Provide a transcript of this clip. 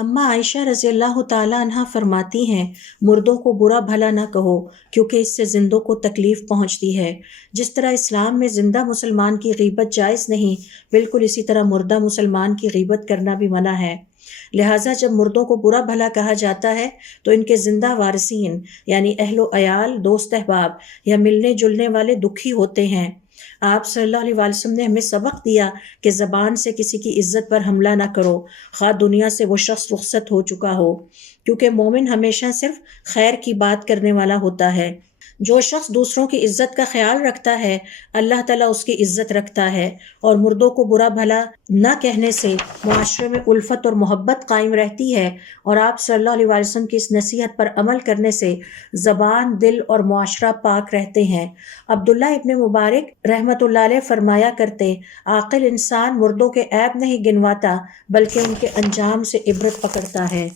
अम्मा आयशा रज़ी अल्लाह ताला अन्हा फरमाती हैं, मुर्दों को बुरा भला ना कहो क्योंकि इससे जिंदों को तकलीफ पहुंचती है। जिस तरह इस्लाम में जिंदा मुसलमान की गीबत जायज़ नहीं, बिल्कुल इसी तरह मुर्दा मुसलमान की गीबत करना भी मना है। लिहाजा जब मुर्दों को बुरा भला कहा जाता है तो इनके जिंदा वारिसीन यानी अहलो अयाल, दोस्त अहबाब या मिलने जुलने वाले दुखी होते हैं। आप सल्लल्लाहु अलैहि वसल्लम ने हमें सबक दिया कि ज़बान से किसी की इज्जत पर हमला ना करो, खा दुनिया से वो शख्स रुखसत हो चुका हो, क्योंकि मोमिन हमेशा सिर्फ खैर की बात करने वाला होता है। जो शख्स दूसरों की इज्जत का ख्याल रखता है, अल्लाह ताला उसकी इज्जत रखता है। और मुर्दों को बुरा भला न कहने से मुआशरे में उल्फत और मोहब्बत कायम रहती है, और आप सल्लल्लाहु अलैहि वसल्लम की इस नसीहत पर अमल करने से ज़बान, दिल और मुआशरा पाक रहते हैं। अब्दुल्ला इब्न मुबारक रहमतुल्लाह अलैह फरमाया करते, आकिल इंसान मुर्दों के ऐब नहीं गिनवाता बल्कि उनके अंजाम से इबरत पकड़ता है।